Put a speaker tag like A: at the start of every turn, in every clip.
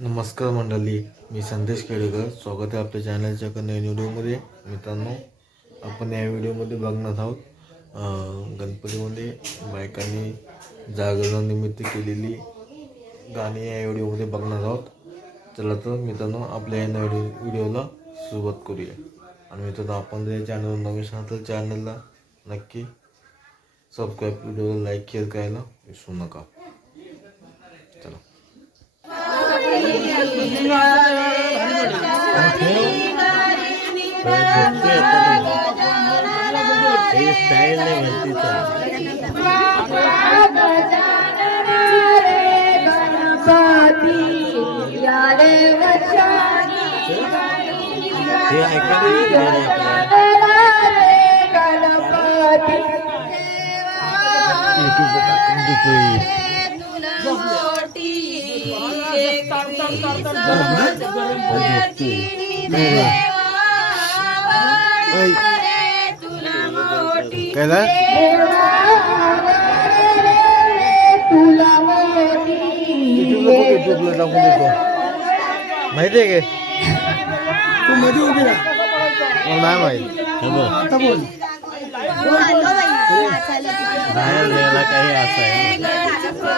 A: नमस्कार मंडळी मी संदेश केळेकर. स्वागत आहे आपल्या चॅनलच्या एका नवीन व्हिडिओमध्ये. मित्रांनो आपण या व्हिडिओमध्ये बघणार आहोत गणपतीमध्ये बायकांनी जागरणानिमित्त केलेली गाणी या व्हिडिओमध्ये बघणार आहोत. चला तर मित्रांनो आपल्या या नवीन व्हिडिओला सुरुवात करूया. आणि मित्रांनो आपण जर या चॅनलवर नवीन असाल तर चॅनलला नक्की सबस्क्राईब व्हिडिओला लाईक शेअर करायला विसरू नका.
B: स्टाईल नाही म्हणते तर. हे ऐकायला येत
A: काय युट्यूबला टाकून देतो माहिती? आहे
C: तू मध्ये उभी राहा.
A: मला नाही माहीत
B: हे बाहेर काही असं आहे.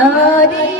B: নারী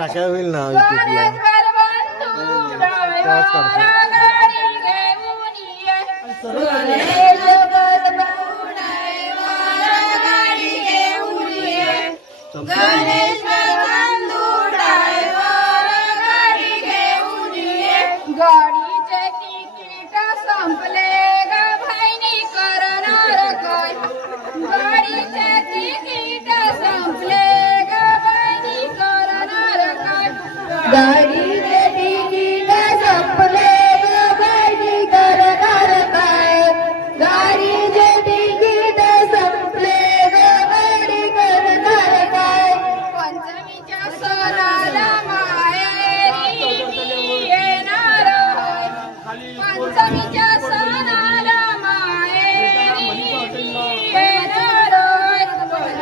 B: টাকা হইল না ওই টুকলা। কাজ করছে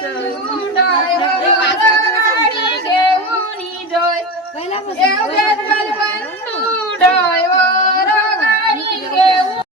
B: Thank you.